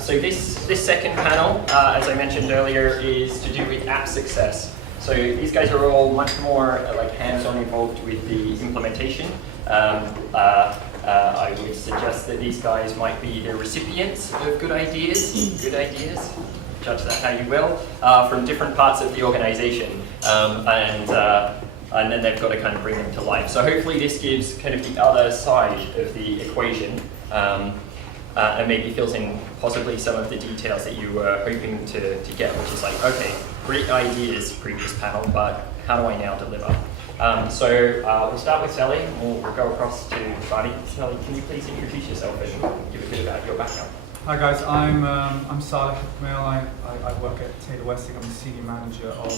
So this second panel, as I mentioned earlier, is to do with app success. So these guys are all much more like hands-on involved with the implementation. I would suggest that these guys might be the recipients of good ideas, judge that how you will, from different parts of the organization. And then they've got to kind of bring them to life. So hopefully this gives kind of the other side of the equation. And maybe fills in possibly some of the details that you were hoping to get, which is like, okay, great ideas, previous panel, but how do I now deliver? So we'll start with Sally, and we'll go across to Barney. Sally, can you please introduce yourself and give a bit about your background? Hi guys, I'm Salih Hukmail. I work at Taylor Wessing. I'm the senior manager of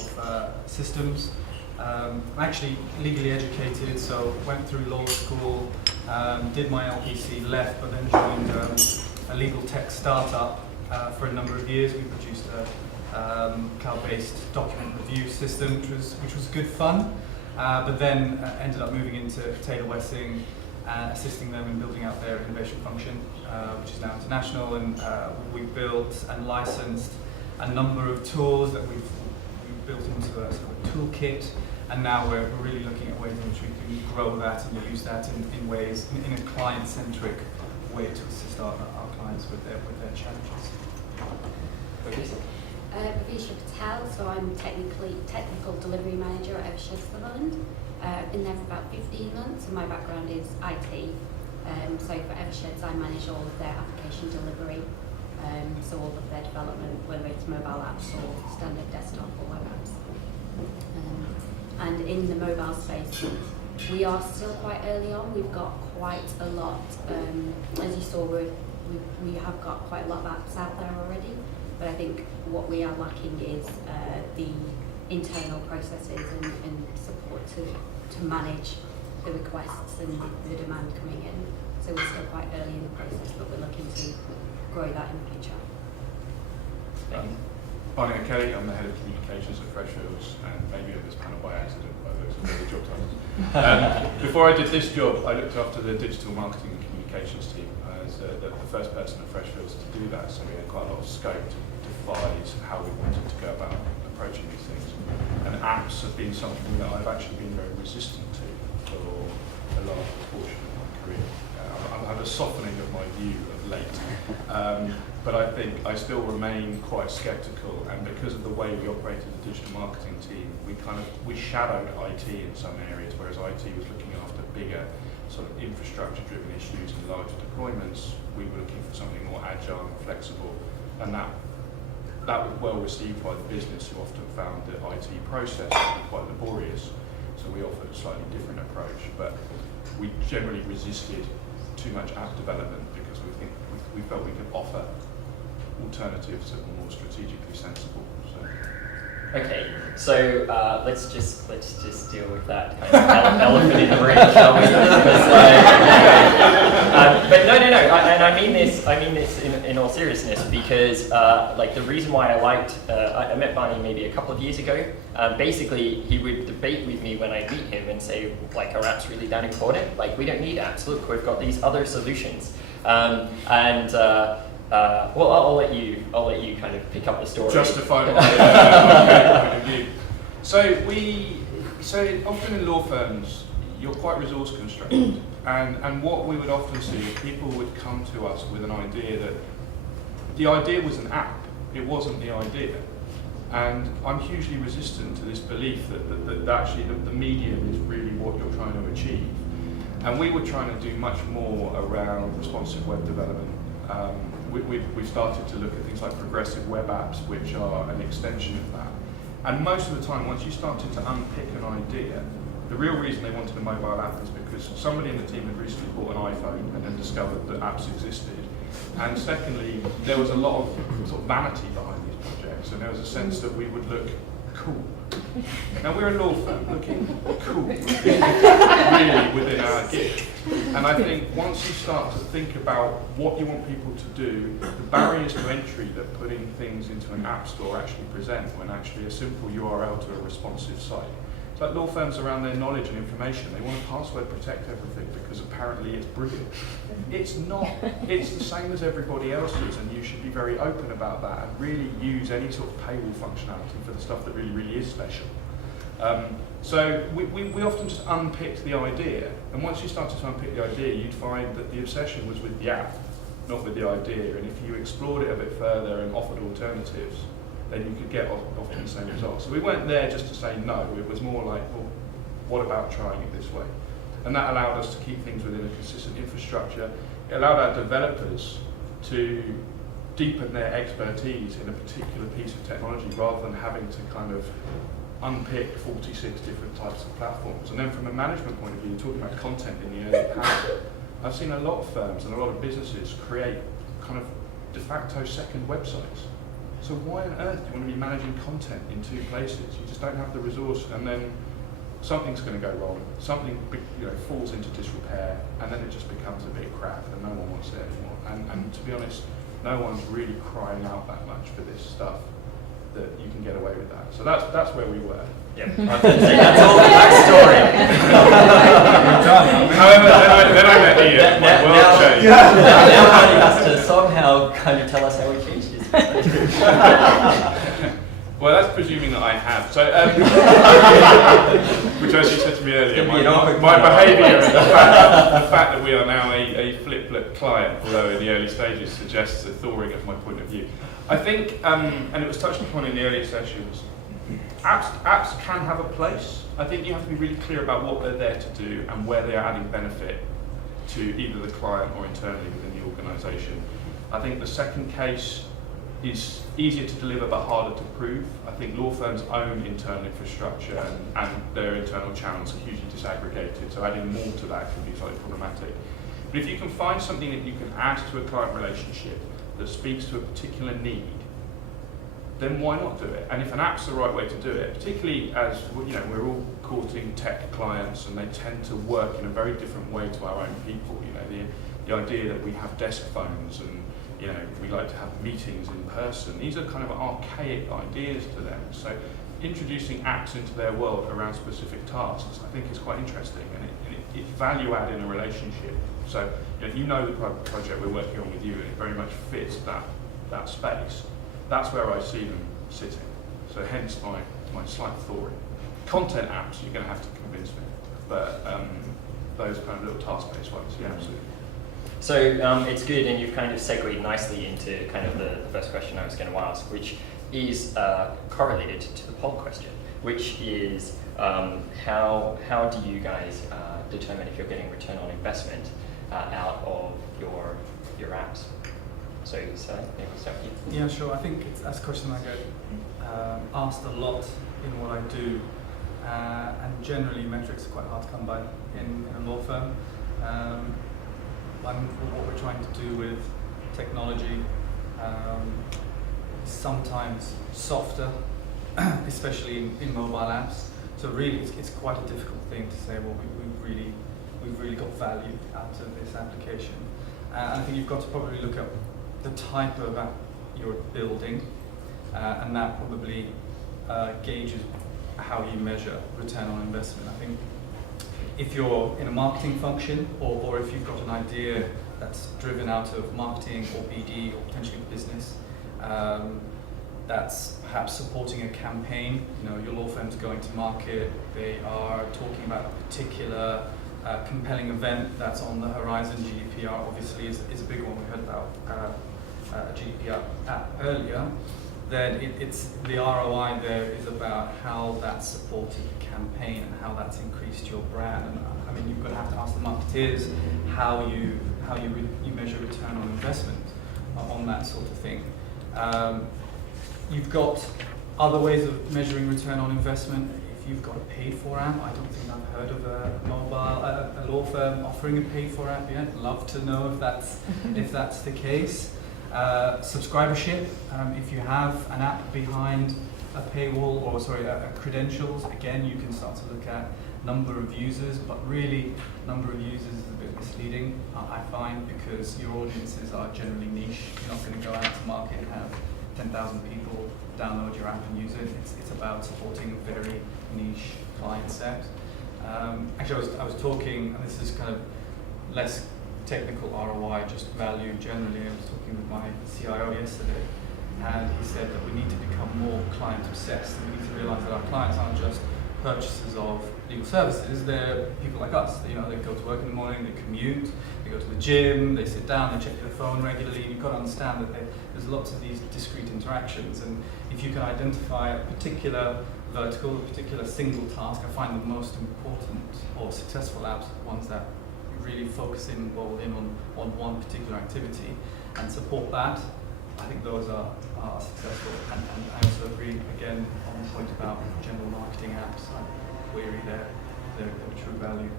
systems. I'm actually legally educated, so went through law school, did my LPC, left, but then joined a legal tech startup for a number of years. We produced a cloud-based document review system, which was good fun, but then ended up moving into Taylor Wessing, assisting them in building out their innovation function, which is now international, and we built and licensed a number of tools that we've built into a sort of toolkit. And now we're really looking at ways in which we can grow that and use that in ways, in a client-centric way to assist our clients with their challenges. Okay. Bhavisha Patel, so I'm technical delivery manager at Evershed Sutherland. I've been there for about 15 months, and my background is IT. So for Eversheds, I manage all of their application delivery, so all of their development, whether it's mobile apps or standard desktop or web apps. And in the mobile space, we are still quite early on. We've got quite a lot, as you saw, we have got quite a lot of apps out there already, but I think what we are lacking is the internal processes and support to manage the requests and the demand coming in. So we're still quite early in the process, but we're looking to grow that in the future. Barney and Kelly, I'm the head of communications at Freshfields, and maybe on this panel by accident, by those are the job titles. Before I did this job, I looked after the digital marketing and communications team as the first person at Freshfields to do that, so we had quite a lot of scope to devise how we wanted to go about approaching these things. And apps have been something that I've actually been very resistant to for a large proportion of my career. I've had a softening of my view of late. But I think I still remain quite sceptical, and because of the way we operated the digital marketing team, we shadowed IT in some areas, whereas IT was looking after bigger sort of infrastructure-driven issues and larger deployments. We were looking for something more agile and flexible, and that was well received by the business, who often found the IT process to be quite laborious. So we offered a slightly different approach, but we generally resisted too much app development because we felt we could offer alternatives that were more strategically sensible. Okay, so let's just deal with that kind of elephant in the room, shall we? But no, and I mean this in all seriousness, because like the reason why I liked I met Barney maybe a couple of years ago. Basically, he would debate with me when I meet him and say, like, are apps really that important? Like, we don't need apps. Look, we've got these other solutions. Well, I'll let you kind of pick up the story. Justify my point of view. So often in law firms, you're quite resource constrained, and what we would often see is people would come to us with an idea that the idea was an app, it wasn't the idea. And I'm hugely resistant to this belief that actually the medium is really what you're trying to achieve. And we were trying to do much more around responsive web development. We've started to look at things like progressive web apps, which are an extension of that. And most of the time, once you started to unpick an idea, the real reason they wanted a mobile app is because somebody in the team had recently bought an iPhone and then discovered that apps existed. And secondly, there was a lot of sort of vanity behind these projects, and there was a sense that we would look cool. Now we're a law firm looking cool, really within our gig. And I think once you start to think about what you want people to do, the barriers to entry that putting things into an app store actually present, when actually a simple URL to a responsive site It's like law firms around their knowledge and information. They want to password protect everything because apparently it's brilliant. It's not. It's the same as everybody else's, and you should be very open about that and really use any sort of paywall functionality for the stuff that really, really is special. So we often just unpicked the idea, and once you started to unpick the idea, you'd find that the obsession was with the app, not with the idea, and if you explored it a bit further and offered alternatives, then you could get often the same results. So we weren't there just to say no, it was more like, well, what about trying it this way? And that allowed us to keep things within a consistent infrastructure. It allowed our developers to deepen their expertise in a particular piece of technology rather than having to kind of unpick 46 different types of platforms. And then from a management point of view, talking about content in the early panel, I've seen a lot of firms and a lot of businesses create kind of de facto second websites. So why on earth do you want to be managing content in two places? You just don't have the resource, and then something's going to go wrong. Something falls into disrepair, and then it just becomes a bit crap, and no one wants it anymore. And to be honest, no one's really crying out that much for this stuff that you can get away with that. So that's where we were. Yeah, that's all the backstory. However, then I met Ian. My world changed. Now Hardy has to somehow kind of tell us how he changed his. Well, that's presuming that I have. So, which, as you said to me earlier, my behaviour and the fact that we are now a Fliplet client, although in the early stages, suggests a thawing of my point of view. I think, and it was touched upon in the earlier sessions, apps can have a place. I think you have to be really clear about what they're there to do and where they are adding benefit to either the client or internally within the organisation. I think the second case is easier to deliver but harder to prove. I think law firms own internal infrastructure and their internal channels are hugely disaggregated, so adding more to that can be slightly problematic. But if you can find something that you can add to a client relationship that speaks to a particular need, then why not do it? And if an app's the right way to do it, particularly as we're all courting tech clients and they tend to work in a very different way to our own people. The idea that we have desk phones and we like to have meetings in person. These are kind of archaic ideas to them. So introducing apps into their world around specific tasks, I think is quite interesting, and it's value add in a relationship. So the project we're working on with you, and it very much fits that space. That's where I see them sitting. So hence my slight thawing. Content apps, you're going to have to convince me, but those kind of little task-based ones, yeah, absolutely. So it's good, and you've kind of segued nicely into kind of the first question I was going to ask, which is correlated to the poll question, which is how do you guys determine if you're getting return on investment out of your apps? So Sally, maybe we'll start with you. Yeah, sure. I think that's a question I get asked a lot in what I do, and generally metrics are quite hard to come by in a law firm. What we're trying to do with technology, sometimes softer, especially in mobile apps. So really, it's quite a difficult thing to say. Well, we've really got value out of this application. I think you've got to probably look at the type of app you're building, and that probably gauges how you measure return on investment. I think if you're in a marketing function, or if you've got an idea that's driven out of marketing or BD or potentially business, that's perhaps supporting a campaign. Your law firm's going to market, they are talking about a particular compelling event that's on the horizon. GDPR obviously is a big one. We heard about GDPR earlier. Then it's the ROI there is about how that's supported the campaign and how that's increased your brand. And I mean, you're going to have to ask the marketeers how you measure return on investment on that sort of thing. You've got other ways of measuring return on investment. If you've got a paid-for app, I don't think I've heard of a law firm offering a paid-for app yet. Love to know if that's the case. Subscribership, if you have an app behind a paywall, or credentials, again, you can start to look at number of users, but really number of users is a bit misleading, I find, because your audiences are generally niche. You're not going to go out to market and have 10,000 people download your app and use it. It's about supporting a very niche client set. Actually, I was talking, and this is kind of less technical ROI, just value generally. I was talking with my CIO yesterday, and he said that we need to become more client obsessed. And we need to realize that our clients aren't just purchasers of legal services, they're people like us. You know, they go to work in the morning, they commute, they go to the gym, they sit down, they check their phone regularly. You've got to understand that there's lots of these discrete interactions, and if you can identify a particular vertical, a particular single task, I find the most important or successful apps are ones that really focus in, bowl in on one particular activity and support that. I think those are successful, and I also agree again on the point about general marketing apps. I query their true value.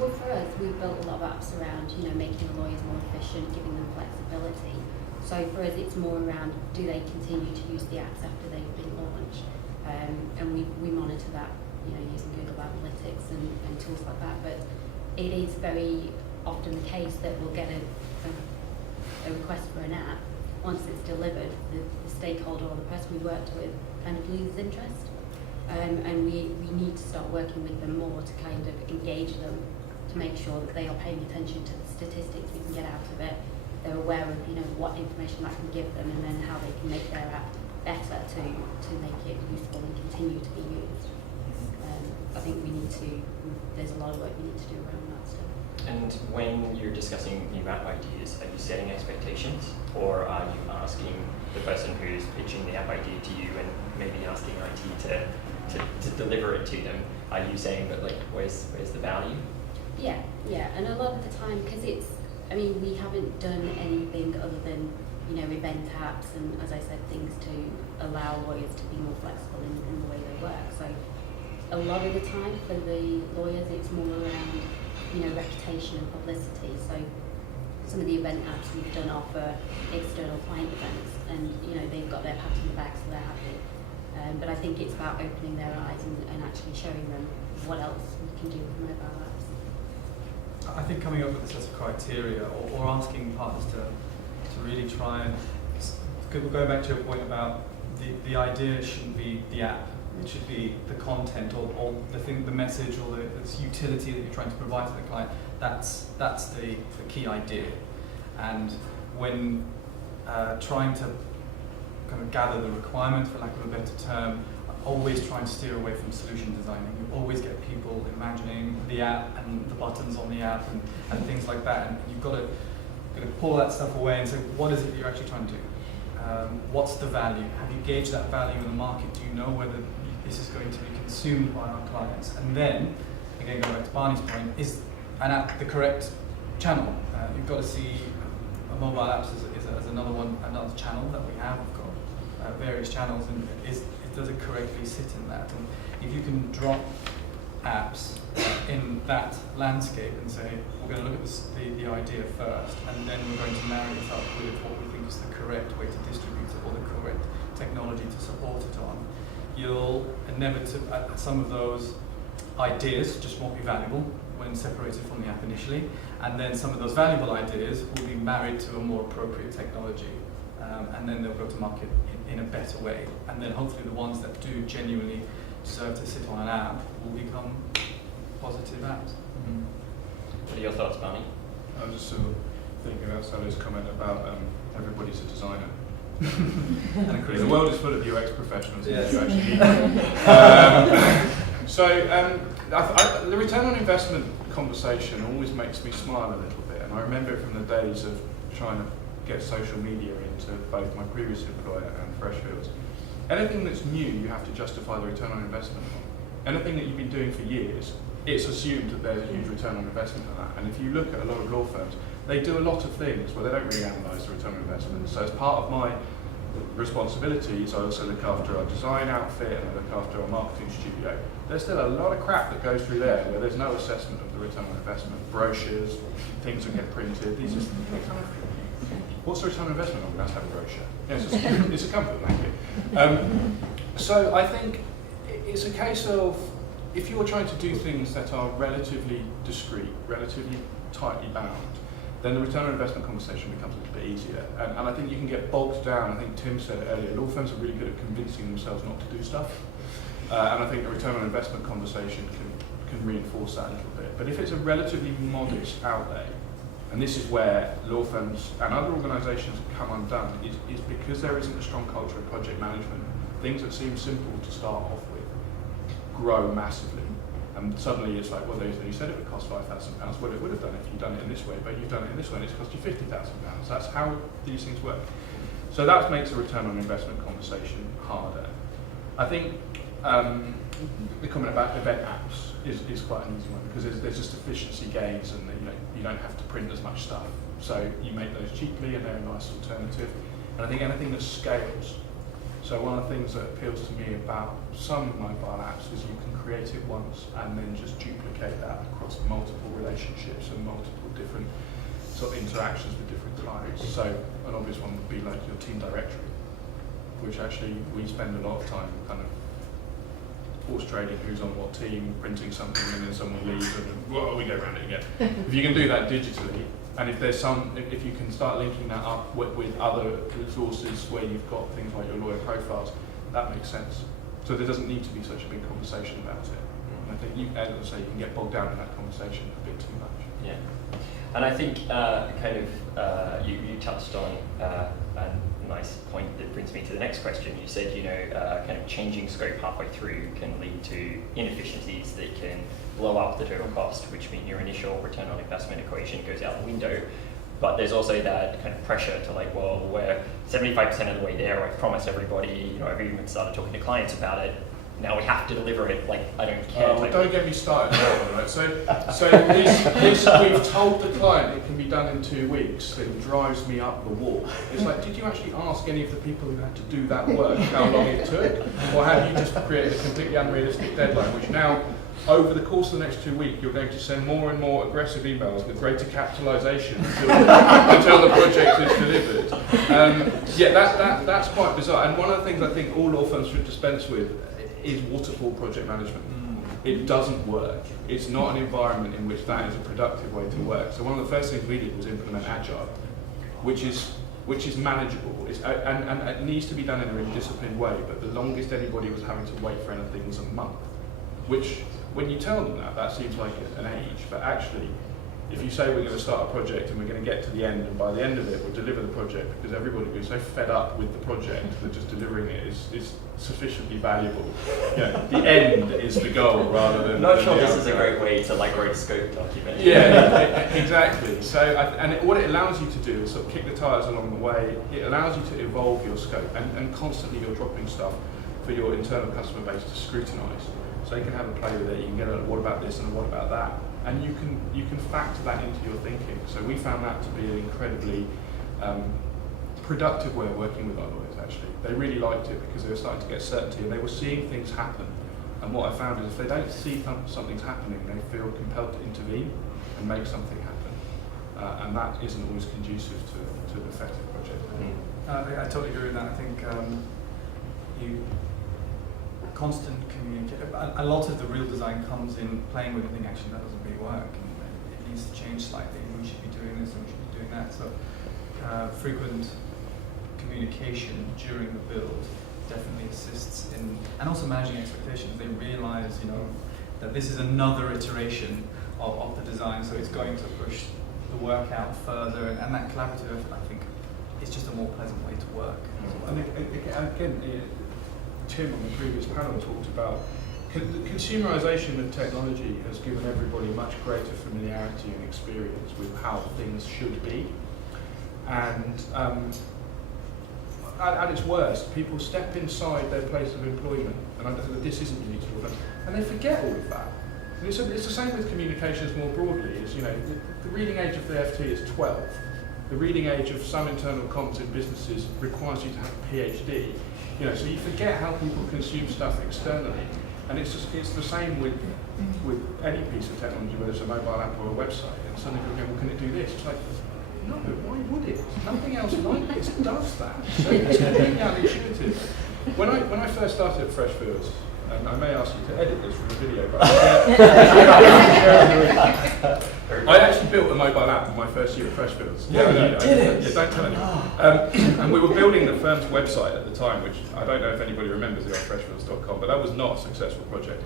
Well, for us, we've built a lot of apps around, making the lawyers more efficient, giving them flexibility. So for us, it's more around, do they continue to use the apps after they've been launched? And we monitor that, using Google Analytics and tools like that. But it is very often the case that we'll get a request for an app. Once it's delivered, the stakeholder or the person we worked with kind of loses interest. And we need to start working with them more to kind of engage them, to make sure that they are paying attention to the statistics we can get out of it. They're aware of what information that can give them, and then how they can make their app better to make it useful and continue to be used. I think there's a lot of work we need to do around that stuff. And when you're discussing new app ideas, are you setting expectations, or are you asking the person who's pitching the app idea to you and maybe asking IT to deliver it to them? Are you saying that, like, where's the value? Yeah, and a lot of the time, because we haven't done anything other than, event apps and, as I said, things to allow lawyers to be more flexible in the way they work. So a lot of the time for the lawyers, it's more around, reputation and publicity. So some of the event apps we've done are for external client events, and, they've got their pat on the back, so they're happy. But I think it's about opening their eyes and actually showing them what else we can do with mobile apps. I think coming up with a set of criteria, or asking partners to really try and, going back to your point about the idea shouldn't be the app, it should be the content or the message or the utility that you're trying to provide to the client. That's the key idea. And when trying to kind of gather the requirements, for lack of a better term, always trying to steer away from solution designing. You always get people imagining the app and the buttons on the app and things like that, and you've got to pull that stuff away and say, what is it that you're actually trying to do? What's the value? Have you gauged that value in the market? Do you know whether this is going to be consumed by our clients? And then, again, going back to Barney's point, is an app the correct channel? You've got to see mobile apps as another channel that we have. We've got various channels, and does it correctly sit in that? And if you can drop apps in that landscape and say, we're going to look at the idea first, and then we're going to marry it up with what we think is the correct way to distribute it, or the correct technology to support it on, you'll inevitably, some of those ideas just won't be valuable when separated from the app initially, and then some of those valuable ideas will be married to a more appropriate technology, and then they'll go to market in a better way, and then hopefully the ones that do genuinely deserve to sit on an app will become positive apps. Mm-hmm. What are your thoughts, Barney? I was just sort of thinking about Sally's comment about everybody's a designer. And the world is full of UX professionals. Yes. You actually need them. The return on investment conversation always makes me smile a little bit, and I remember it from the days of trying to get social media into both my previous employer and Freshfields. Anything that's new, you have to justify the return on investment on. Anything that you've been doing for years, it's assumed that there's a huge return on investment on that. And if you look at a lot of law firms, they do a lot of things where they don't really analyse the return on investment. So as part of my responsibilities, I also look after our design outfit and I look after our marketing studio. There's still a lot of crap that goes through there where there's no assessment of the return on investment. Brochures, things that get printed, these are kind of, what's the return on investment on? Let's have a brochure. Yes, it's a comfort blanket. So I think it's a case of, if you're trying to do things that are relatively discreet, relatively tightly bound, then the return on investment conversation becomes a little bit easier. And I think you can get bogged down. I think Tim said it earlier, law firms are really good at convincing themselves not to do stuff. And I think the return on investment conversation can reinforce that a little bit. But if it's a relatively modest outlay, and this is where law firms and other organisations come undone, is because there isn't a strong culture of project management. Things that seem simple to start off with grow massively. And suddenly it's like, well, you said it would cost £5,000. Well, it would have done if you'd done it in this way, but you've done it in this way and it's cost you £50,000. That's how these things work. So that makes a return on investment conversation harder. I think the comment about event apps is quite an easy one, because there's just efficiency gains, and you don't have to print as much stuff. So you make those cheaply and they're a nice alternative. And I think anything that scales. So one of the things that appeals to me about some mobile apps is you can create it once and then just duplicate that across multiple relationships and multiple different sort of interactions with different clients. So an obvious one would be like your team directory, which actually we spend a lot of time kind of horse trading who's on what team, printing something, and then someone leaves and whoa, we go around it again. If you can do that digitally, and if you can start linking that up with other resources where you've got things like your lawyer profiles, that makes sense. So there doesn't need to be such a big conversation about it. And I think you can get bogged down in that conversation a bit too much. Yeah, and I think you touched on a nice point that brings me to the next question. You said, kind of changing scope halfway through can lead to inefficiencies that can blow up the total cost, which means your initial return on investment equation goes out the window. But there's also that kind of pressure to like, well, we're 75% of the way there. I promised everybody, I've even started talking to clients about it. Now we have to deliver it. Like, I don't care. Don't get me started on that one, right? So this we've told the client it can be done in 2 weeks. It drives me up the wall. It's like, did you actually ask any of the people who had to do that work how long it took? Or have you just created a completely unrealistic deadline, which now, over the course of the next 2 weeks, you're going to send more and more aggressive emails with greater capitalisation until the project is delivered. That's quite bizarre. And one of the things I think all law firms should dispense with is waterfall project management. It doesn't work. It's not an environment in which that is a productive way to work. So one of the first things we did was implement Agile, which is manageable. And it needs to be done in a really disciplined way, but the longest anybody was having to wait for anything was a month, which, when you tell them that seems like an age, but actually, if you say we're going to start a project and we're going to get to the end, and by the end of it we'll deliver the project, because everybody will be so fed up with the project that just delivering it is sufficiently valuable. The end is the goal rather than. I'm not sure this is a great way to write a scope document. Yeah, exactly. So, what it allows you to do is sort of kick the tires along the way. It allows you to evolve your scope, and constantly you're dropping stuff for your internal customer base to scrutinise. So you can have a play with it. You can get a what about this and a what about that, and you can factor that into your thinking. So we found that to be an incredibly productive way of working with our lawyers. Actually, they really liked it because they were starting to get certainty and they were seeing things happen. And what I found is if they don't see something's happening, they feel compelled to intervene and make something happen, and that isn't always conducive to an effective project. I totally agree with that. I think constant communication. A lot of the real design comes in playing with the thing. Actually, that doesn't really work, and it needs to change slightly. We should be doing this, and we should be doing that. So, frequent communication during the build definitely assists in, and also managing expectations. They realise, that this is another iteration of the design, so it's going to push the work out further, and that collaborative effort, I think, is just a more pleasant way to work. And again, Tim on the previous panel talked about consumerisation of technology has given everybody much greater familiarity and experience with how things should be. And at its worst, people step inside their place of employment, and this isn't unique to all of them, and they forget all of that. And it's the same with communications more broadly. Is the reading age of the FT is 12. The reading age of some internal comms in businesses requires you to have a PhD. So you forget how people consume stuff externally, and it's the same with any piece of technology, whether it's a mobile app or a website. And suddenly people go, well, can it do this? It's like, no, why would it? Nothing else like this does that. So it's completely unintuitive. When I first started at Freshfields, and I may ask you to edit this from the video, but I actually built a mobile app in my first year at Freshfields. No, you didn't? Yeah, don't tell anyone. And we were building the firm's website at the time, which I don't know if anybody remembers the old freshfields.com, but that was not a successful project.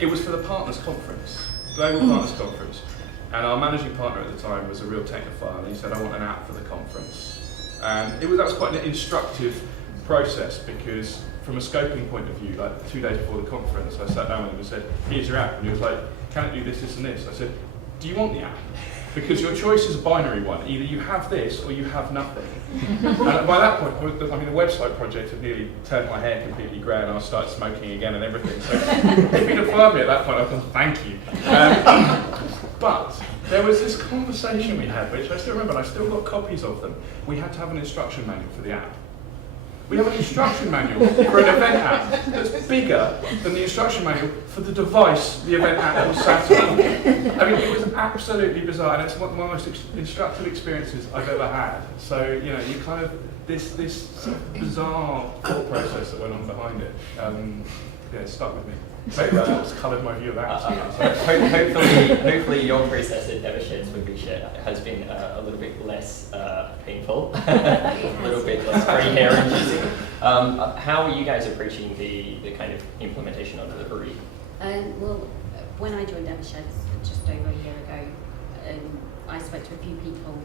It was for the Partners Conference, Global Partners Conference. And our managing partner at the time was a real technophile, and he said, I want an app for the conference. And that was quite an instructive process, because from a scoping point of view, like 2 days before the conference, I sat down with him and said, here's your app. And he was like, can it do this, this, and this? I said, do you want the app? Because your choice is a binary one. Either you have this or you have nothing. And by that point, the website project had nearly turned my hair completely grey, and I started smoking again and everything. So if he'd have fired me at that point, I'd have gone, thank you. But there was this conversation we had, which I still remember, and I still got copies of them. We had to have an instruction manual for the app. We have an instruction manual for an event app that's bigger than the instruction manual for the device the event app was sat on. I mean, it was absolutely bizarre, and it's one of the most instructive experiences I've ever had. So, you know, you kind of, this sort of bizarre thought process that went on behind it, it stuck with me. Maybe that's coloured my view of that. Hopefully your process at Eversheds with Reshed has been a little bit less painful, a little bit less grey hair inducing. How are you guys approaching the kind of implementation of the RE? Well, when I joined Eversheds just over a year ago, I spoke to a few people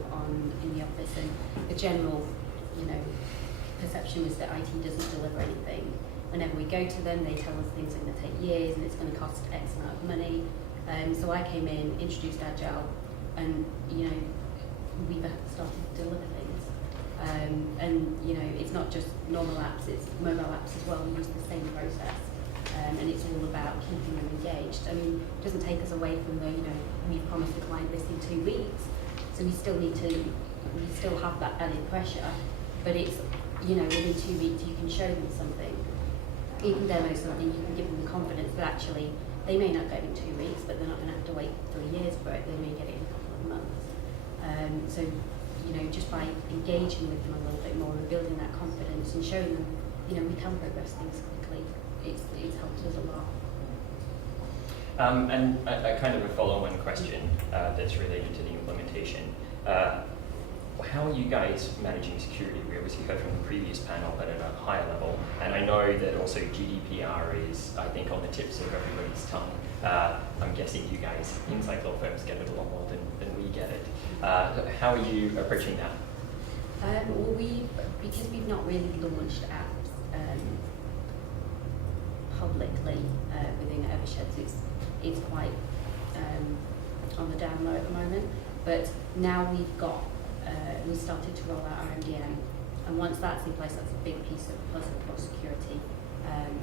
in the office, and the general, perception was that IT doesn't deliver anything. Whenever we go to them, they tell us things are going to take years and it's going to cost X amount of money. So I came in, introduced Agile, and we've started to deliver things. It's not just normal apps; it's mobile apps as well. We use the same process, and it's all about keeping them engaged. I mean, it doesn't take us away from we've promised the client this in 2 weeks, so we still have that added pressure. But it's within 2 weeks you can show them something. You can demo something, you can give them the confidence that actually they may not get it in 2 weeks, but they're not going to have to wait 3 years for it. They may get it in a couple of months. So just by engaging with them a little bit more and building that confidence and showing them, we can progress things quickly, it's helped us a lot. And a kind of a follow-on question that's related to the implementation. How are you guys managing security? We obviously heard from the previous panel, but at a higher level. And I know that also GDPR is, I think, on the tips of everybody's tongue. I'm guessing you guys, inside law firms, get it a lot more than we get it. How are you approaching that? Because we've not really launched apps publicly within Eversheds, it's quite on the down low at the moment. But now we started to roll out our MDM, and once that's in place, that's a big piece of puzzle for security.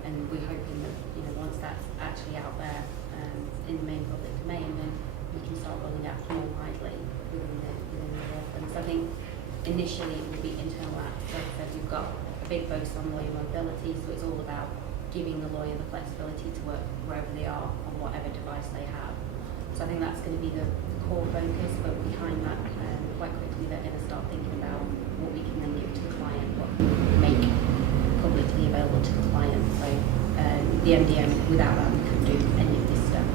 And we're hoping that once that's actually out there in the main public domain, then we can start rolling out more widely within the law firms. I think initially it will be internal apps. Like I said, we've got a big focus on lawyer mobility, so it's all about giving the lawyer the flexibility to work wherever they are on whatever device they have. So I think that's going to be the core focus, but behind that, quite quickly they're going to start thinking about what we can then give to the client, what we make publicly available to the client. So the MDM, without that, we couldn't do any of this stuff.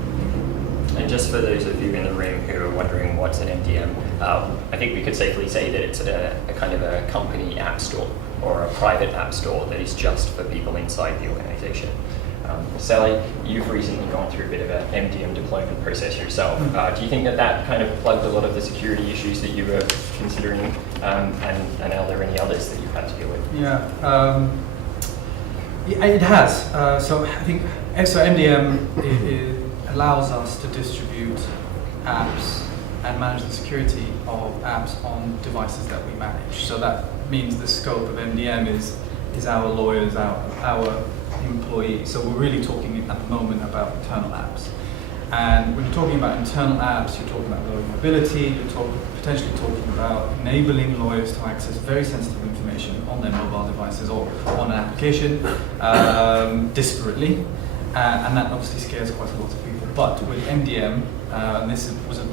And just for those of you in the room who are wondering what's an MDM, I think we could safely say that it's a kind of a company app store or a private app store that is just for people inside the organization. Sally, you've recently gone through a bit of an MDM deployment process yourself. Do you think that kind of plugged a lot of the security issues that you were considering, and are there any others that you've had to deal with? Yeah, it has. So I think MDM it allows us to distribute apps and manage the security of apps on devices that we manage. So that means the scope of MDM is our lawyers, our employees. So we're really talking at the moment about internal apps. And when you're talking about internal apps, you're talking about lawyer mobility, you're potentially talking about enabling lawyers to access very sensitive information on their mobile devices or on an application disparately. And that obviously scares quite a lot of people. But with MDM, and this was a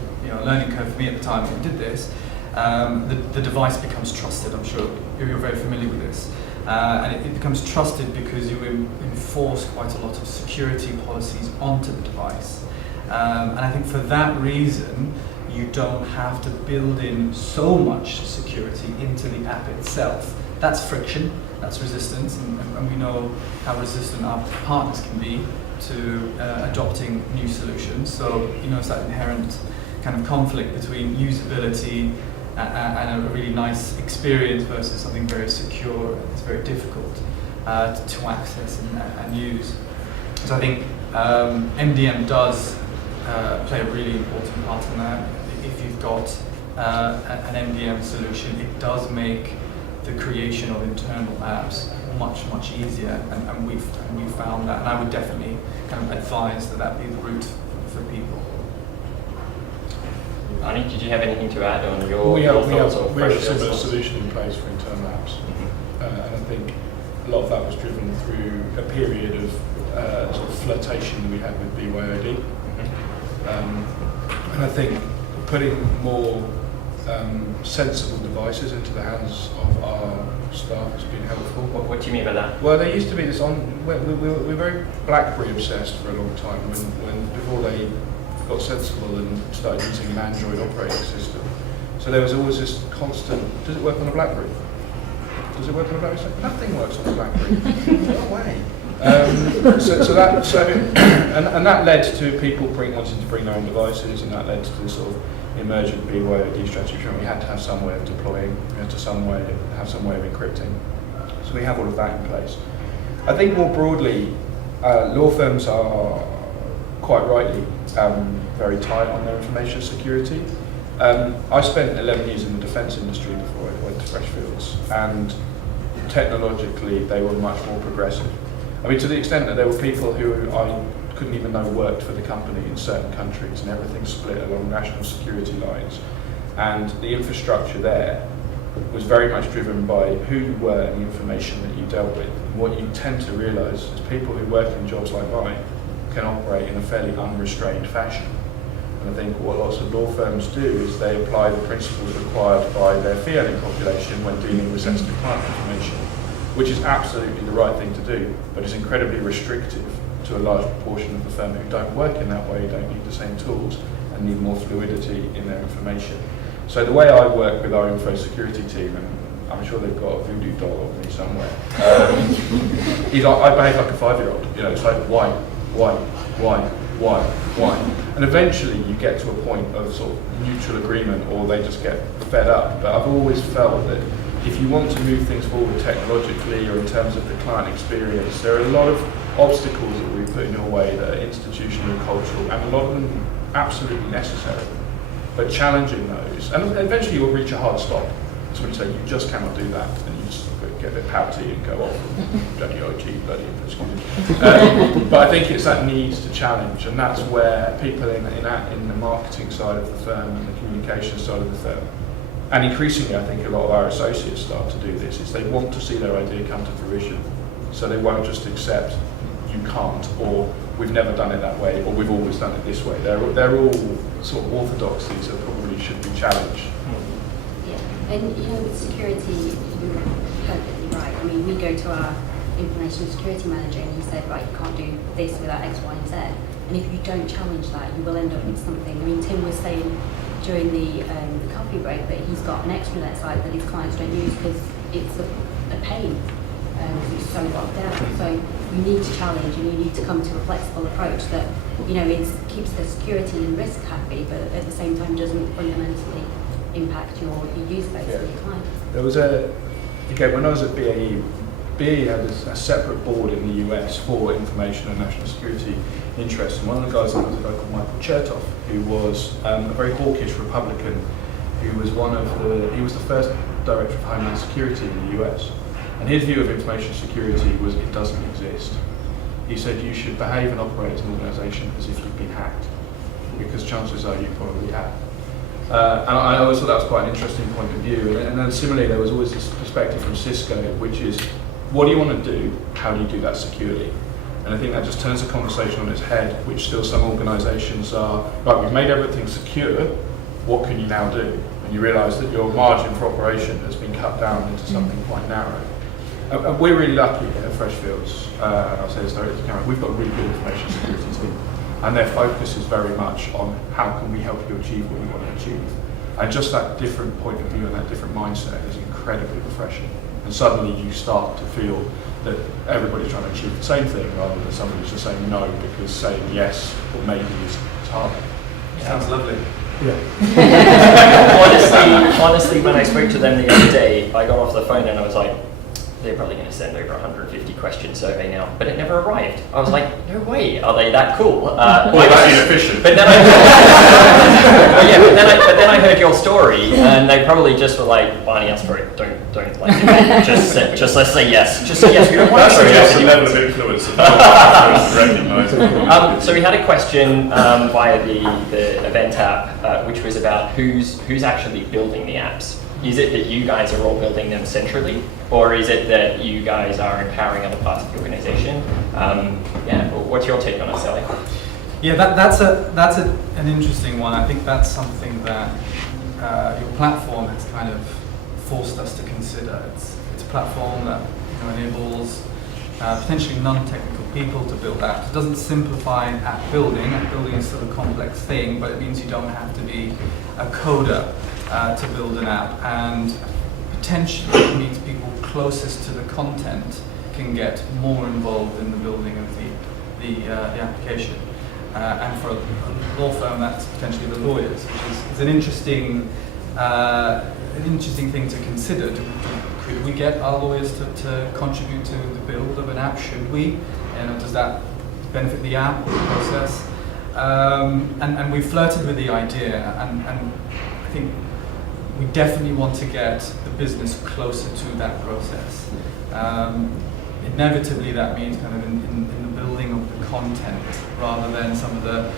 learning curve for me at the time when we did this, the device becomes trusted. I'm sure you're very familiar with this. And it becomes trusted because you enforce quite a lot of security policies onto the device. And I think for that reason, you don't have to build in so much security into the app itself. That's friction, that's resistance, and we know how resistant our partners can be to adopting new solutions. So, it's that inherent kind of conflict between usability and a really nice experience versus something very secure and it's very difficult to access and use. So I think MDM does play a really important part in that. If you've got an MDM solution, it does make the creation of internal apps much easier, and we've found that, and I would definitely kind of advise that be the route for people. Arnie, did you have anything to add on your We have thoughts or a fresh similar thoughts? solution in place for internal apps, and I think a lot of that was driven through a period of sort of flirtation we had with BYOD, and I think putting more sensible devices into the hands of our staff has been helpful. What do you mean by that? Well, there used to be this we were very BlackBerry obsessed for a long time when before they got sensible and started using an Android operating system. So there was always this constant, does it work on a BlackBerry? Does it work on a BlackBerry? So nothing works on a BlackBerry. No way. And that led to people wanting to bring their own devices, and that led to this sort of emergent BYOD strategy. We had to have some way of deploying, we had to have some way of encrypting. So we have all of that in place. I think more broadly, law firms are quite rightly very tight on their information security. I spent 11 years in the defence industry before I went to Freshfields, and technologically they were much more progressive. I mean, to the extent that there were people who I couldn't even know worked for the company in certain countries, and everything split along national security lines. And the infrastructure there was very much driven by who you were and the information that you dealt with. And what you tend to realise is people who work in jobs like mine can operate in a fairly unrestrained fashion. And I think what lots of law firms do is they apply the principles required by their fee earning population when dealing with sensitive client information, which is absolutely the right thing to do, but is incredibly restrictive to a large proportion of the firm who don't work in that way, don't need the same tools, and need more fluidity in their information. So the way I work with our info security team, and I'm sure they've got a voodoo doll of me somewhere, is I behave like a 5-year-old. It's like, why? And eventually you get to a point of sort of mutual agreement, or they just get fed up. But I've always felt that if you want to move things forward technologically or in terms of the client experience, there are a lot of obstacles that we put in your way that are institutional and cultural, and a lot of them absolutely necessary. But challenging those, and eventually you'll reach a hard stop. That's when you say you just cannot do that, and you just get a bit pouty and go off, bloody but I think it's that need to challenge, and that's where people in the marketing side of the firm and the communication side of the firm, and increasingly I think a lot of our associates start to do this, is they want to see their idea come to fruition. So they won't just accept you can't, or we've never done it that way, or we've always done it this way. They're all sort of orthodoxies that probably should be challenged. Yeah, and with security, you're perfectly right. I mean, we go to our information security manager and he said, right, you can't do this without X, Y, and Z. And if you don't challenge that, you will end up with something. I mean, Tim was saying during the coffee break that he's got an extranet site that his clients don't use because it's a pain. It's so locked down. So you need to challenge, and you need to come to a flexible approach that it keeps the security and risk happy, but at the same time doesn't fundamentally impact your user base or your client. There was when I was at BAE had a separate board in the US for information and national security interests, and one of the guys on was a guy called Michael Chertoff, who was a very hawkish Republican, who was he was the first director of Homeland Security in the US. And his view of information security was it doesn't exist. He said you should behave and operate as an organisation as if you've been hacked, because chances are you probably have. And I always thought that was quite an interesting point of view. And then similarly, there was always this perspective from Cisco, which is, what do you want to do? How do you do that securely? And I think that just turns the conversation on its head, which still some organisations are, right, we've made everything secure, what can you now do? And you realise that your margin for operation has been cut down into something quite narrow. And we're really lucky at Freshfields, and I'll say this directly to Cameron, we've got a really good information security team. and their focus is very much on how can we help you achieve what you want to achieve. And just that different point of view and that different mindset is incredibly refreshing. And suddenly you start to feel that everybody's trying to achieve the same thing rather than somebody who's just saying no because saying yes or maybe is harder. Sounds lovely. honestly, when I spoke to them the other day, I got off the phone and I was like, they're probably going to send over a 150 question survey now, but it never arrived. I was like, no way, are they that cool? Well, that's inefficient. But then I heard your story, and they probably just were like, Barney asked for it, don't like do it. Just let's say yes. Just say yes. We don't want to say yes. That's the level of influence that So we had a question via the event app, which was about who's actually building the apps. Is it that you guys are all building them centrally, or is it that you guys are empowering other parts of the organization? What's your take on it, Sally? Yeah, that's an interesting one. I think that's something that your platform has kind of forced us to consider. It's a platform that enables potentially non-technical people to build apps. It doesn't simplify app building. App building is still a complex thing, but it means you don't have to be a coder to build an app, and potentially it means people closest to the content can get more involved in the building of the application. And for a law firm, that's potentially the lawyers, which is an interesting thing to consider. Could we get our lawyers to contribute to the build of an app? Should we? Does that benefit the app or the process? And we flirted with the idea, and I think we definitely want to get the business closer to that process. Inevitably, that means kind of in the building of the content rather than some of the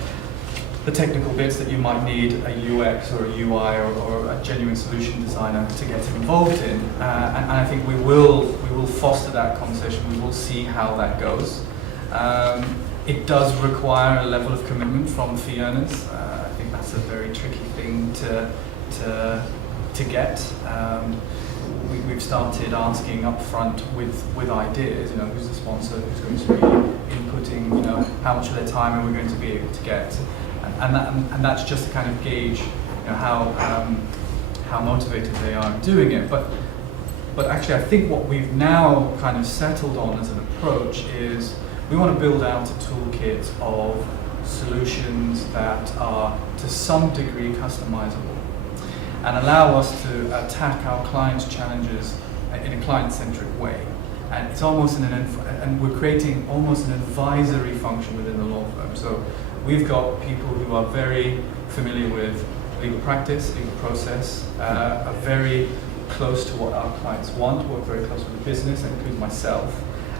technical bits that you might need a UX or a UI or a genuine solution designer to get involved in. And I think we will foster that conversation. We will see how that goes. It does require a level of commitment from fee earners. I think that's a very tricky thing to get. We've started asking up front with ideas, who's the sponsor, who's going to be inputting, how much of their time are we going to be able to get, and that's just to kind of gauge, how motivated they are doing it. But actually, I think what we've now kind of settled on as an approach is we want to build out a toolkit of solutions that are to some degree customizable and allow us to attack our clients' challenges in a client-centric way. And it's almost and we're creating almost an advisory function within the law firm. So we've got people who are very familiar with legal practice, legal process, are very close to what our clients want, work very close with the business, including myself,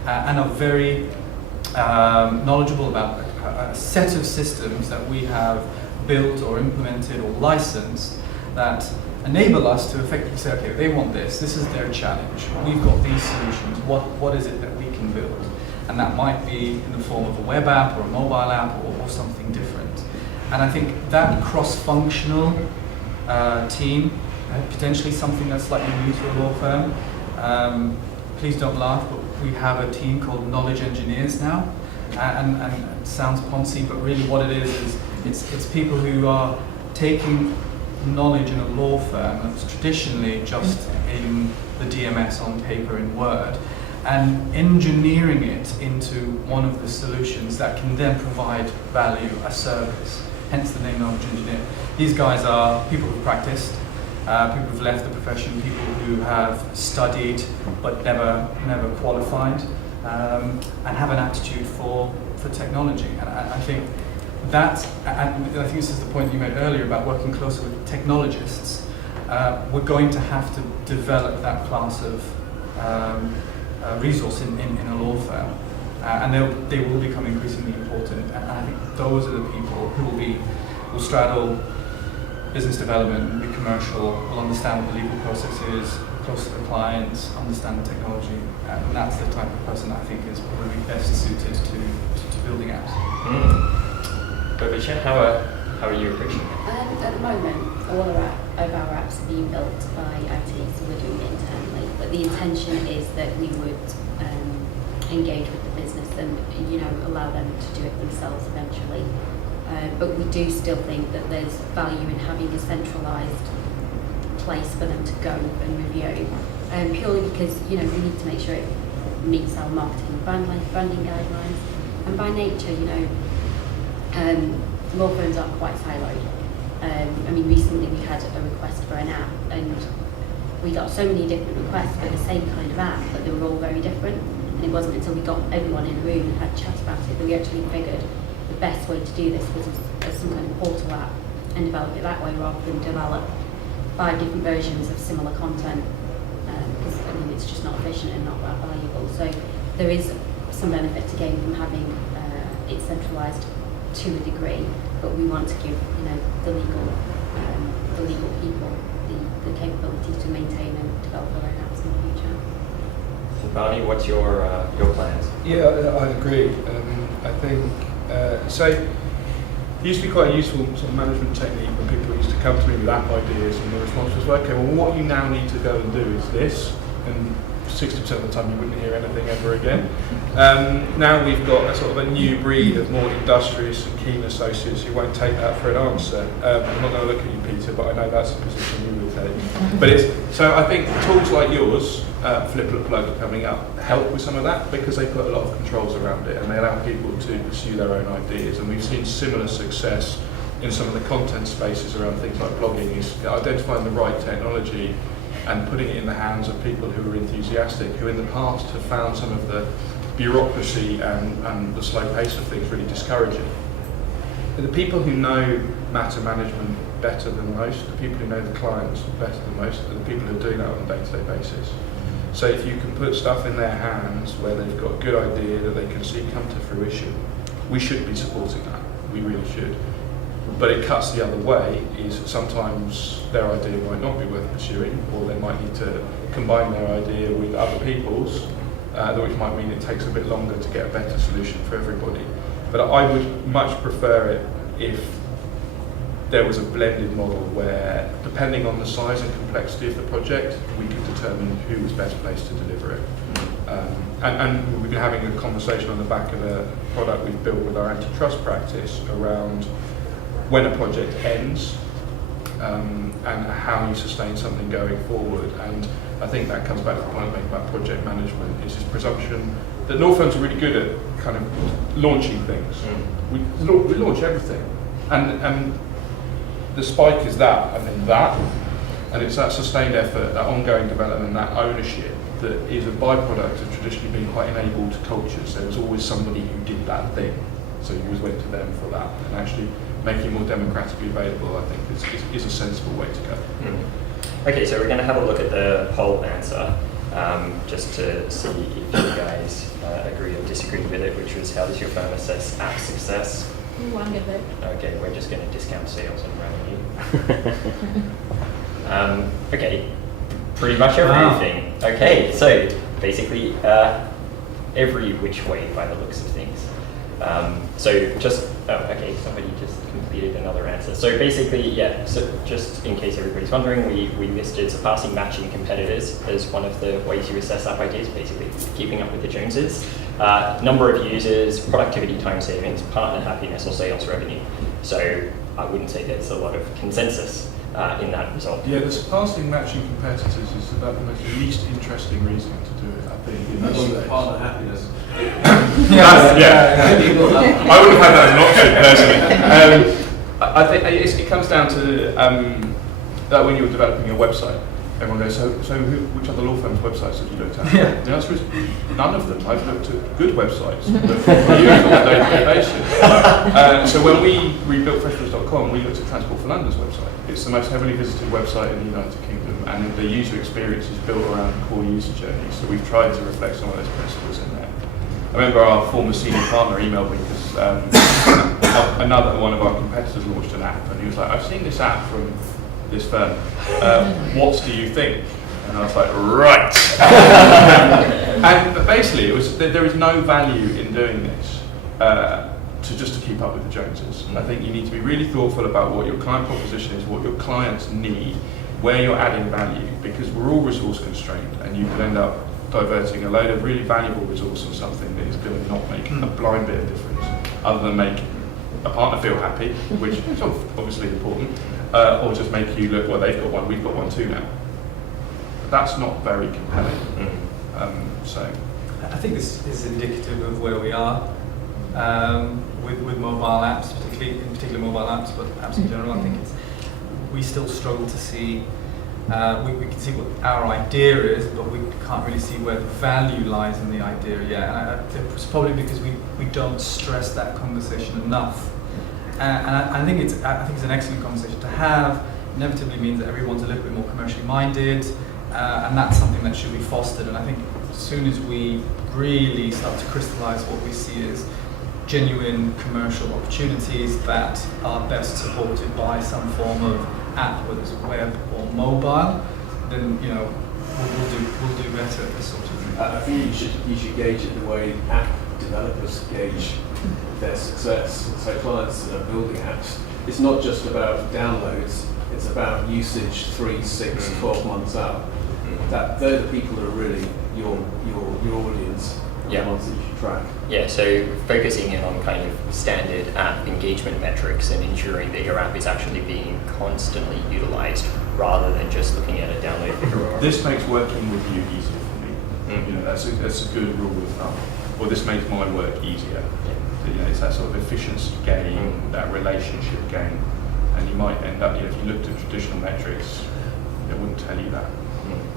and are very knowledgeable about a set of systems that we have built or implemented or licensed that enable us to effectively say, okay, they want this is their challenge, we've got these solutions, what is it that we can build? And that might be in the form of a web app or a mobile app or something different. And I think that cross-functional team, potentially something that's slightly new to a law firm, please don't laugh, but we have a team called Knowledge Engineers now, and it sounds poncy, but really what it is it's people who are taking knowledge in a law firm that's traditionally just in the DMS on paper in Word and engineering it into one of the solutions that can then provide value, a service, hence the name Knowledge Engineer. These guys are people who've practiced, people who've left the profession, people who have studied but never qualified, and have an aptitude for technology. And I think that, and I think this is the point you made earlier about working closer with technologists. We're going to have to develop that class of resource in a law firm, and they will become increasingly important. And I think those are the people who will straddle business development, will be commercial, will understand what the legal process is, close to the clients, understand the technology, and that's the type of person that I think is probably best suited to building apps. Babicha, how are you approaching it? At the moment, all of our apps are being built by IT, so we're doing it internally. But the intention is that we would engage with the business and allow them to do it themselves eventually. but we do still think that there's value in having a centralised place for them to go and review, purely because we need to make sure it meets our marketing and branding guidelines. And by nature, law firms are quite siloed. Recently we had a request for an app, and we got so many different requests for the same kind of app, but they were all very different. And it wasn't until we got everyone in a room and had a chat about it that we actually figured the best way to do this was as some kind of portal app and develop it that way rather than develop 5 different versions of similar content, because it's just not efficient and not that valuable. So there is some benefit to gain from having it centralised to a degree, but we want to give the legal people the capability to maintain and develop their own apps in the future. So Barney, what's your plans? Yeah, I agree. I think so. It used to be quite a useful sort of management technique when people used to come to me with app ideas, and the response was, okay, well, what you now need to go and do is this, and 60% of the time you wouldn't hear anything ever again. Now we've got a sort of a new breed of more industrious and keen associates who won't take that for an answer. I'm not going to look at you, Peter, but I know that's a position you would take. But so I think tools like yours, Fliplet Plug coming up, help with some of that because they put a lot of controls around it and they allow people to pursue their own ideas. And we've seen similar success in some of the content spaces around things like blogging, is identifying the right technology and putting it in the hands of people who are enthusiastic, who in the past have found some of the bureaucracy and the slow pace of things really discouraging. But the people who know matter management better than most, the people who know the clients better than most, are the people who are doing that on a day-to-day basis. So if you can put stuff in their hands where they've got a good idea that they can see come to fruition, we should be supporting that. We really should. But it cuts the other way, is sometimes their idea might not be worth pursuing, or they might need to combine their idea with other people's, which might mean it takes a bit longer to get a better solution for everybody. But I would much prefer it if there was a blended model where, depending on the size and complexity of the project, we could determine who was best placed to deliver it. And we've been having a conversation on the back of a product we've built with our antitrust practice around when a project ends and how you sustain something going forward. And I think that comes back to the point I make about project management, is this presumption that law firms are really good at kind of launching things. We launch everything. And the spike is that, and then that. And it's that sustained effort, that ongoing development, that ownership that is a byproduct of traditionally being quite enabled cultures. There was always somebody who did that thing. So you always went to them for that. And actually making it more democratically available, I think, is a sensible way to go. Okay, so we're going to have a look at the poll answer, just to see if you guys agree or disagree with it, which was, how does your firm assess app success? Ooh, I'm good. Okay, we're just going to discount sales and revenue. Okay, pretty much everything. Wow. Okay, so basically every which way by the looks of things. So just, okay, somebody just completed another answer. So basically, yeah, so just in case everybody's wondering, we listed surpassing matching competitors as one of the ways you assess app ideas, basically keeping up with the Joneses. Number of users, productivity, time savings, partner happiness, or sales revenue. So I wouldn't say there's a lot of consensus in that result. Yeah, the surpassing matching competitors is about the most least interesting reason to do it, I think, in this space. Partner happiness. Yeah. I wouldn't have had that as an option, personally. I think it comes down to that when you were developing your website, everyone goes, so which other law firms' websites have you looked at? Yeah. The answer is none of them. I've looked at good websites that for you on a day-to-day basis. So when we rebuilt freshfields.com, we looked at Transport for London's website. It's the most heavily visited website in the United Kingdom, and the user experience is built around core user journeys. So we've tried to reflect some of those principles in there. I remember our former senior partner emailed me because another one of our competitors launched an app, and he was like, I've seen this app from this firm. What do you think? And I was like, right. But basically, it was there is no value in doing this to keep up with the Joneses. And I think you need to be really thoughtful about what your client proposition is, what your clients need, where you're adding value, because we're all resource constrained, and you could end up diverting a load of really valuable resource on something that is going to not make a blind bit of difference, other than make a partner feel happy, which is obviously important, or just make you look, well, they've got one, we've got one too now. That's not very compelling. So I think this is indicative of where we are with mobile apps, in particular mobile apps, but apps in general. I think we still struggle to see. We can see what our idea is, but we can't really see where the value lies in the idea yet. And it's probably because we don't stress that conversation enough. And I think it's an excellent conversation to have. Inevitably means that everyone's a little bit more commercially minded, and that's something that should be fostered. And I think as soon as we really start to crystallise what we see as genuine commercial opportunities that are best supported by some form of app, whether it's web or mobile, then we'll do better at this sort of thing. I think you should gauge it the way app developers gauge their success. So clients that are building apps, it's not just about downloads, it's about usage 3, 6, 12 months out. That they're the people that are really your audience, the ones that you should track. Yeah, so focusing in on kind of standard app engagement metrics and ensuring that your app is actually being constantly utilized rather than just looking at a download figure. this makes working with you easier for me. That's a good rule of thumb. Or this makes my work easier. It's that sort of efficiency gain, that relationship gain, and you might end up, if you looked at traditional metrics, it wouldn't tell you that.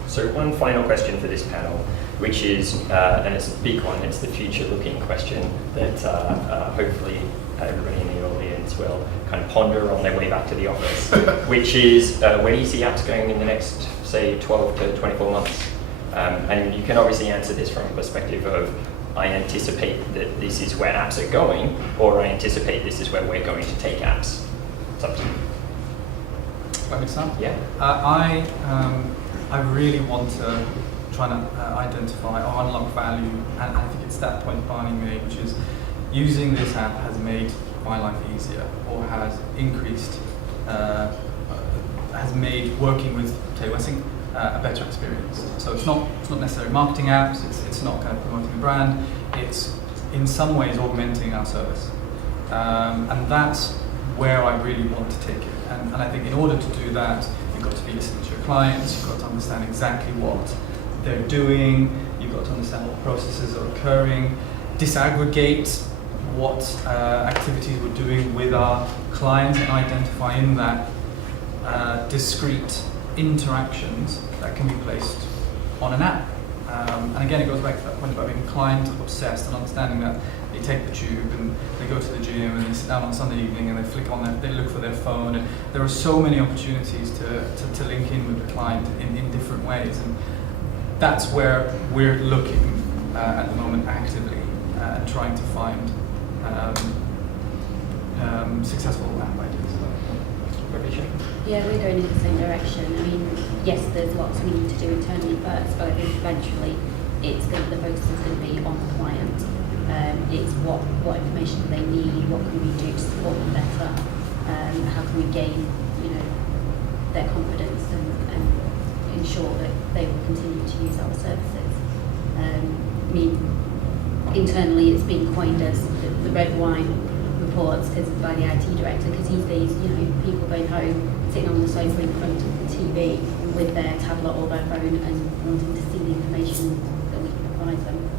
So one final question for this panel, which is, and it's a big one, it's the future-looking question that hopefully everybody in the audience will kind of ponder on their way back to the office, which is, where do you see apps going in the next, say, 12 to 24 months? And you can obviously answer this from a perspective of, I anticipate that this is where apps are going, or I anticipate this is where we're going to take apps. It's up to you. Let me start? Yeah. I really want to try and identify or unlock value, and I think it's that point Barney made, which is using this app has made my life easier, or has increased, has made working with Taylor Wessing a better experience. So it's not necessarily marketing apps, it's not kind of promoting the brand, it's in some ways augmenting our service. And that's where I really want to take it. And I think in order to do that, you've got to be listening to your clients, you've got to understand exactly what they're doing, you've got to understand what processes are occurring, disaggregate what activities we're doing with our clients, and identify in that discrete interactions that can be placed on an app. And again, it goes back to that point about being client obsessed and understanding that they take the tube and they go to the gym and they sit down on Sunday evening and they flick on they look for their phone, and there are so many opportunities to link in with the client in different ways, and that's where we're looking at the moment actively and trying to find successful app ideas. Yeah, we're going in the same direction. I mean, yes, there's lots we need to do internally first, but I think eventually the focus is going to be on the client. It's what information do they need, what can we do to support them better, how can we gain, their confidence and ensure that they will continue to use our services. I mean, internally it's been coined as the red wine reports by the IT director, because he sees people going home, sitting on the sofa in front of the TV with their tablet or their phone and wanting to see the information that we can provide them.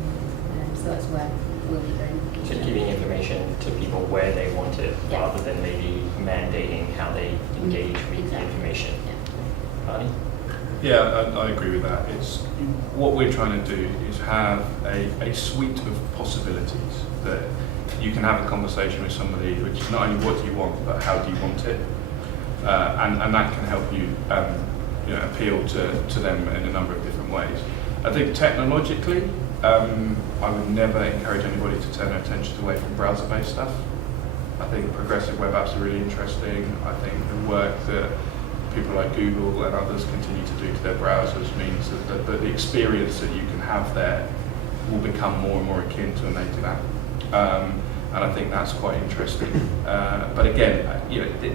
So that's where we'll be going. So giving information to people where they want it, rather than maybe mandating how they engage with the information. Barney? Yeah, I agree with that. It's what we're trying to do is have a suite of possibilities that you can have a conversation with somebody, which is not only what do you want, but how do you want it, and that can help you, appeal to them in a number of different ways. I think technologically, I would never encourage anybody to turn their attention away from browser-based stuff. I think progressive web apps are really interesting. I think the work that people like Google and others continue to do to their browsers means that the experience that you can have there will become more and more akin to a native app. And I think that's quite interesting. But again,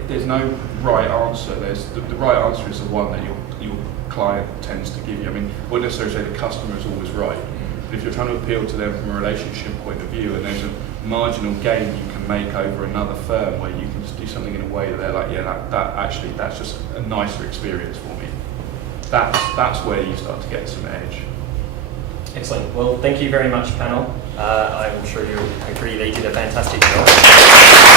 there's no right answer. The right answer is the one that your client tends to give you. I mean, I wouldn't necessarily say the customer is always right. But if you're trying to appeal to them from a relationship point of view, and there's a marginal gain you can make over another firm where you can just do something in a way that they're like, yeah, that's just a nicer experience for me. That's where you start to get some edge. Excellent. Well, thank you very much, panel. I'm sure you agree they did a fantastic job.